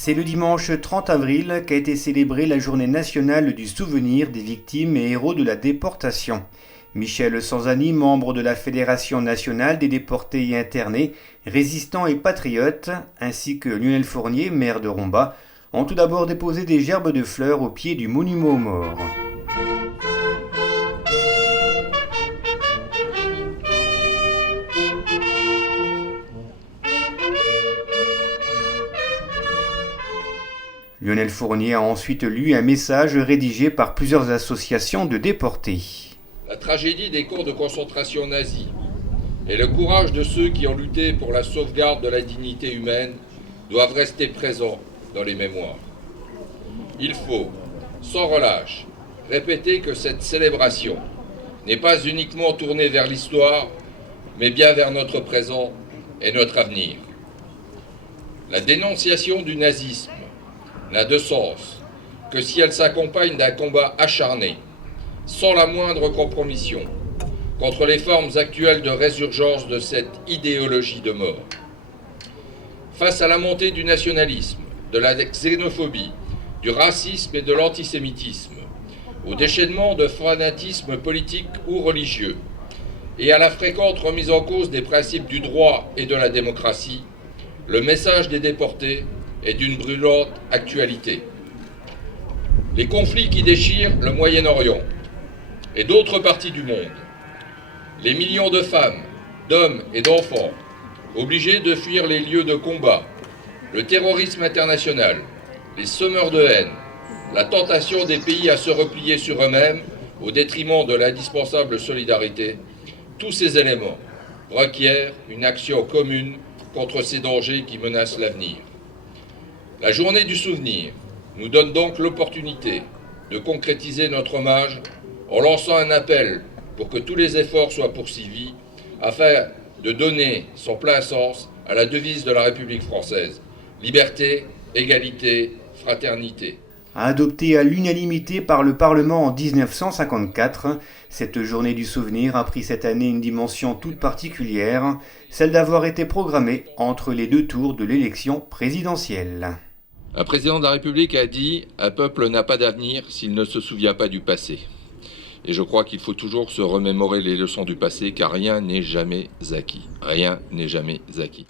C'est le dimanche 30 avril qu'a été célébrée la journée nationale du souvenir des victimes et héros de la déportation. Michel Sanzani, membre de la Fédération nationale des déportés et internés, résistants et patriotes, ainsi que Lionel Fournier, maire de Romba, ont tout d'abord déposé des gerbes de fleurs au pied du monument aux morts. Lionel Fournier a ensuite lu un message rédigé par plusieurs associations de déportés. La tragédie des camps de concentration nazis et le courage de ceux qui ont lutté pour la sauvegarde de la dignité humaine doivent rester présents dans les mémoires. Il faut, sans relâche, répéter que cette célébration n'est pas uniquement tournée vers l'histoire, mais bien vers notre présent et notre avenir. La dénonciation du nazisme n'a de sens que si elle s'accompagne d'un combat acharné, sans la moindre compromission, contre les formes actuelles de résurgence de cette idéologie de mort. Face à la montée du nationalisme, de la xénophobie, du racisme et de l'antisémitisme, au déchaînement de fanatisme politique ou religieux, et à la fréquente remise en cause des principes du droit et de la démocratie, le message des déportés est d'une brûlante actualité. Les conflits qui déchirent le Moyen-Orient et d'autres parties du monde, les millions de femmes, d'hommes et d'enfants obligés de fuir les lieux de combat, le terrorisme international, les semeurs de haine, la tentation des pays à se replier sur eux-mêmes au détriment de l'indispensable solidarité, tous ces éléments requièrent une action commune contre ces dangers qui menacent l'avenir. La journée du souvenir nous donne donc l'opportunité de concrétiser notre hommage en lançant un appel pour que tous les efforts soient poursuivis afin de donner son plein sens à la devise de la République française, liberté, égalité, fraternité. Adoptée à l'unanimité par le Parlement en 1954, cette journée du souvenir a pris cette année une dimension toute particulière, celle d'avoir été programmée entre les deux tours de l'élection présidentielle. Un président de la République a dit « Un peuple n'a pas d'avenir s'il ne se souvient pas du passé ». Et je crois qu'il faut toujours se remémorer les leçons du passé, car rien n'est jamais acquis. Rien n'est jamais acquis.